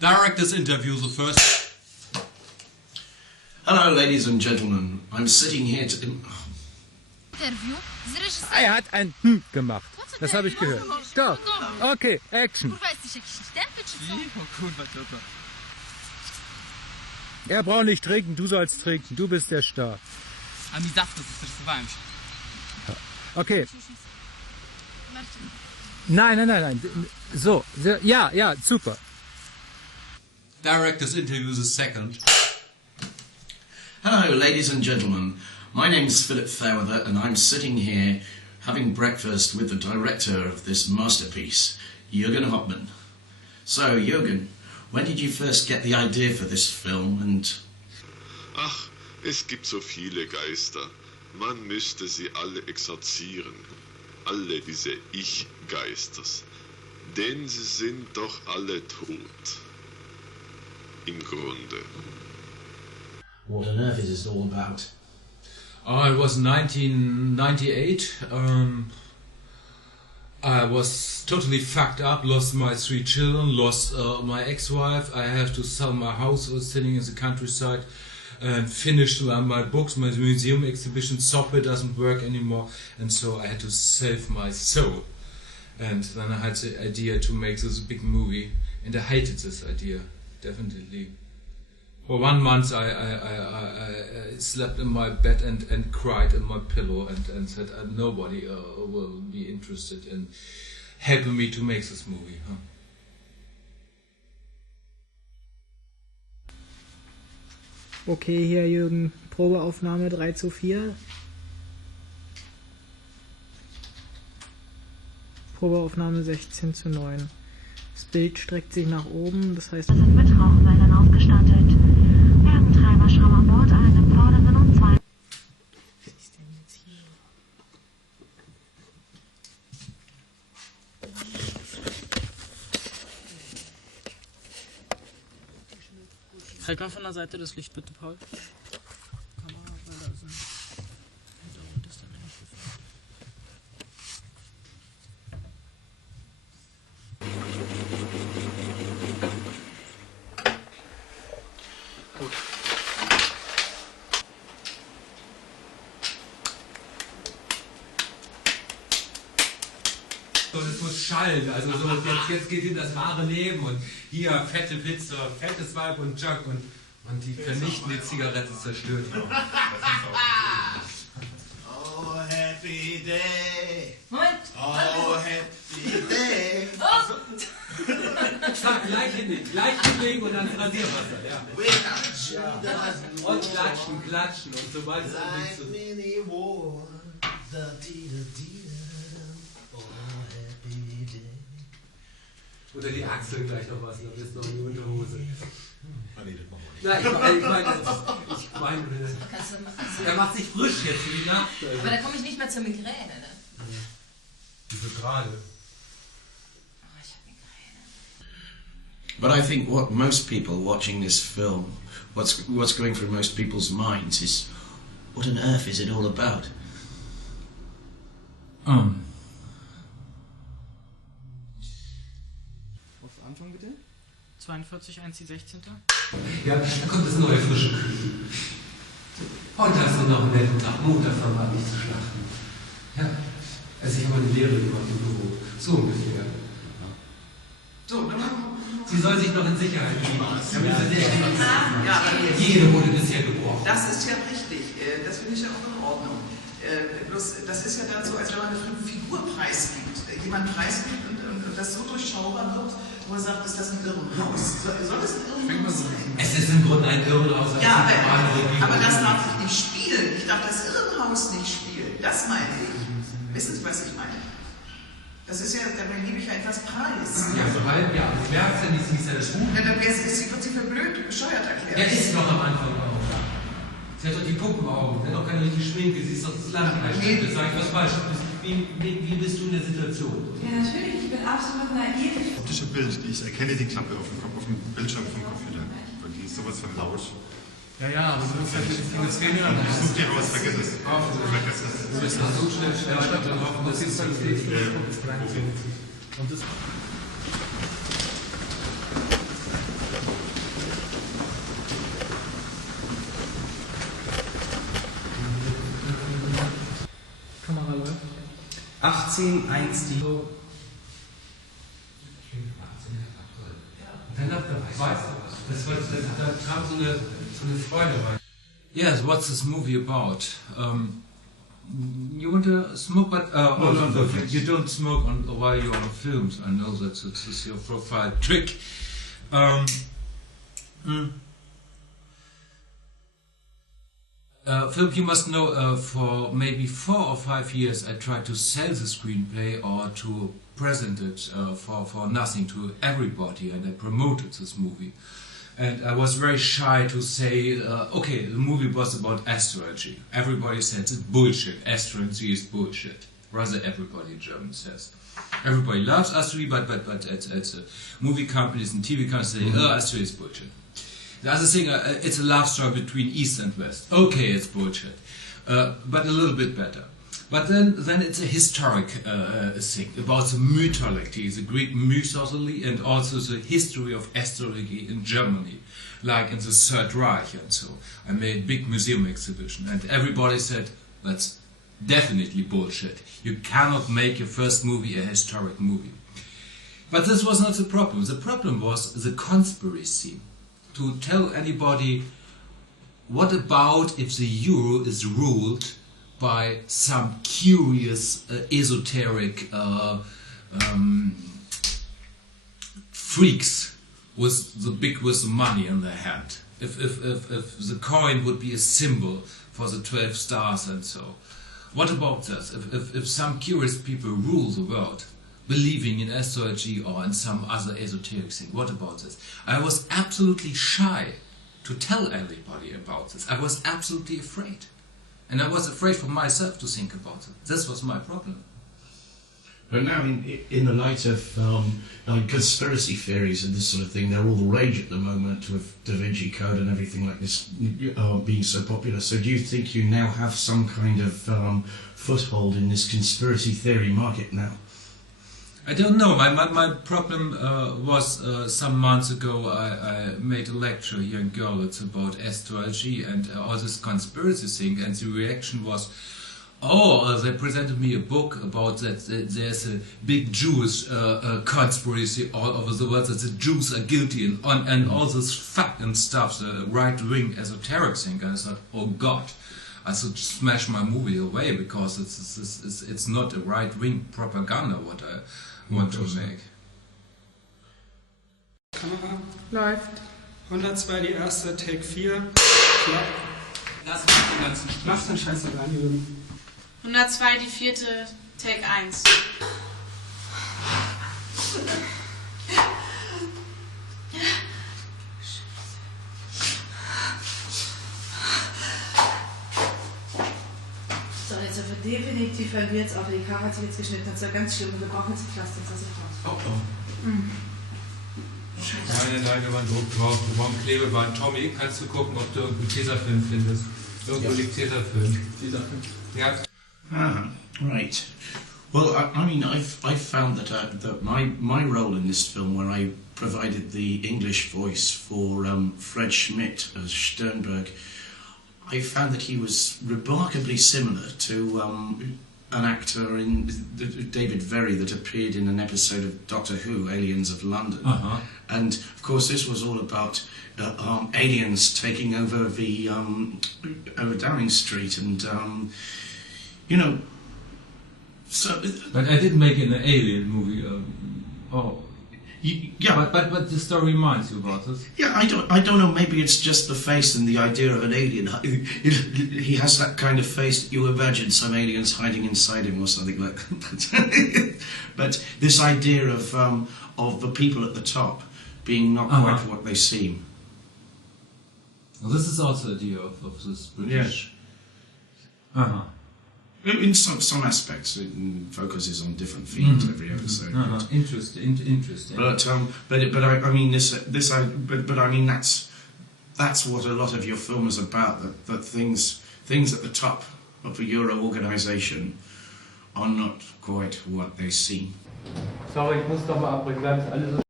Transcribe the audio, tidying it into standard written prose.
Director's interview the first. Hello, ladies and gentlemen. I'm sitting here to... Interview z reżyserem. Er hat ein gemacht. Das habe ich gehört. Stopp. Okay, Action. Kurwa, jesteś jakiś tępy czy co? Cicho, kurwa, Toto. Er braucht nicht trinken, du sollst trinken. Du bist der Star. A mi zawsze zestresowałem się. Okay. Nein. So, ja, super. Director's interview the second. Hello, ladies and gentlemen. My name is Philip Fairweather, and I'm sitting here having breakfast with the director of this masterpiece, Jürgen Hoppmann. So, Jürgen, when did you first get the idea for this film, and... Ach, es gibt so viele Geister. Man müsste sie alle exorzieren. Alle diese Ich-Geisters. Denn sie sind doch alle tot. Im Grunde. What on earth is this all about? It was 1998. I was totally fucked up, lost my 3 children, lost my ex-wife. I have to sell my house, I was sitting in the countryside, and finished my books, my museum exhibition. Software doesn't work anymore, and so I had to save my soul. And then I had the idea to make this big movie, and I hated this idea, definitely. For 1 month I slept in my bed and cried in my pillow and said nobody will be interested in helping me to make this movie. Huh? Okay, hier Jürgen, Probeaufnahme 3:4. Probeaufnahme 16:9. Das Bild streckt sich nach oben, das heißt... sind mit Rauchwellen ausgestattet. Treiberschraube an Bord, einen im vorderen und zwei. Was ist denn jetzt hier? Halt mal von der Seite das Licht bitte, Paul. Kamera, weil da sind... Hintergrund ist dann nicht gefällt. So, das muss schallen, also so, jetzt geht in das wahre Leben und hier fette Pizza, fettes Weib und Junk und die vernichtende Zigarette zerstört. Oh, happy day. Moment. Oh, happy day. Zack, gleich hinlegen und dann Rasierwasser, ja. Und klatschen und sobald es anfängt zu... Oder die Achseln gleich noch was, dann ist noch in die Unterhose. Nein, ich meine, er macht sich frisch jetzt für die Nacht. Also. Aber da komme ich nicht mehr zur Migräne, ne? Wieso gerade? Oh, ich habe Migräne. But I think what most people watching this film, what's going through most people's minds is, what on earth is it all about? Auf Anfang bitte. 42, 1, die 16. Ja, da kommt das neue frische Küchen. Heute hast du noch einen netten Tag, Montag war nicht zu schlachten. Ja, also ich habe eine Lehre gemacht im Büro. So ungefähr. So, sie soll sich noch in Sicherheit geben. Jede wurde bisher gebrochen. Das ist ja richtig. Das finde ich ja auch in Ordnung. Bloß, das ist ja dann so, als wenn man eine Figur preisgibt. Jemand preisgibt und das so durchschaubar wird, wo er sagt, ist das ein Irrenhaus? Soll das ein Irrenhaus sein? Es ist im Grunde ein Irrenhaus. Ja, aber das darf ich nicht spielen. Ich darf das Irrenhaus nicht spielen. Das meine ich. Wissen Sie, was ich meine? Das ist ja, dann gebe ich ja etwas preis. Ja, so halb, ja. Du merkst ja nicht, sie ist ja das Buch. Ja, dann wird sie für blöd, bescheuert erklärt. Ja, ist noch am Anfang auch. Sie hat doch die Puppenaugen, sie hat doch keine richtige Schminke, sie ist doch das Landreich. Das sage ich was falsch. Wie bist du in der Situation? Ja, natürlich, ich bin absolut naiv. Optische Bild, ich erkenne die Klappe auf dem Bildschirm vom Computer. Die ist sowas von laut. Ja, aber du musst halt mit den Fingern scannen. Ich suche die raus, vergiss es. Vergiss es. Du bist dann so schnell dann hoffen, dass es dann steht. Und das... 18,1 die. Yes, what's this movie about? You want to smoke, but no, you don't smoke while you're on films. I know that this is your profile trick. Philip, you must know, for maybe 4 or 5 years I tried to sell the screenplay or to present it for nothing to everybody, and I promoted this movie. And I was very shy to say, okay, the movie was about astrology. Everybody says it's bullshit, astrology is bullshit. Rather, everybody in German says. Everybody loves astrology, but it's movie companies and TV companies say, astrology is bullshit. The other thing, it's a love story between East and West. Okay, it's bullshit, but a little bit better. But then it's a historic thing about the mythology, the Greek mythology, and also the history of astrology in Germany, like in the Third Reich and so. I made a big museum exhibition, and everybody said, that's definitely bullshit. You cannot make your first movie a historic movie. But this was not the problem. The problem was the conspiracy. To tell anybody, what about if the euro is ruled by some curious esoteric freaks with the money in their hand? If the coin would be a symbol for the 12 stars and so. What about this? If some curious people rule the world, believing in astrology or in some other esoteric thing. What about this? I was absolutely shy to tell anybody about this. I was absolutely afraid. And I was afraid for myself to think about it. This was my problem. But now, in the light of conspiracy theories and this sort of thing, they're all the rage at the moment with Da Vinci Code and everything like this being so popular. So do you think you now have some kind of foothold in this conspiracy theory market now? I don't know. My problem was some months ago I made a lecture here in Görlitz about astrology and all this conspiracy thing, and the reaction was, they presented me a book about that there's a big Jewish conspiracy all over the world, that the Jews are guilty and all this fucking stuff, the right-wing esoteric thing. And I thought, oh God, I should smash my movie away because it's not a right-wing propaganda what I want to make. Kamera. Läuft. 102 die erste, Take 4. Lass den Scheiß rein, Jürgen. 102 die vierte, Take 1. So, jetzt haben wir definitiv, wenn wir jetzt auf die Kamera jetzt geschnitten haben, das ist ja ganz schlimm, wir brauchen jetzt Plastik, das ist raus. Meine Leinwand druckt drauf, wir brauchen Klebeband. Tommy, kannst du gucken, ob du irgendeinen Tesafilm findest? Irgendwo liegt Tesafilm. Tesafilm? Ja. Right. Well, I mean, I've found that my role in this film, where I provided the English voice for Fred Schmidt as Sternberg, I found that he was remarkably similar to an actor in David Verry that appeared in an episode of Doctor Who, Aliens of London. And of course this was all about aliens taking over over Downing Street, and you know, so. But I didn't make an alien movie. Yeah, but the story reminds you about this. Yeah, I don't know. Maybe it's just the face and the idea of an alien. He has that kind of face that you imagine some aliens hiding inside him or something like that. But this idea of the people at the top being not quite what they seem. Well, this is also the idea of this British. Yeah. In some aspects, it focuses on different themes every episode. Interesting. But I mean I mean that's what a lot of your film is about. That things at the top of a Euro organisation are not quite what they seem. Sorry, ich muss doch mal abbrechen.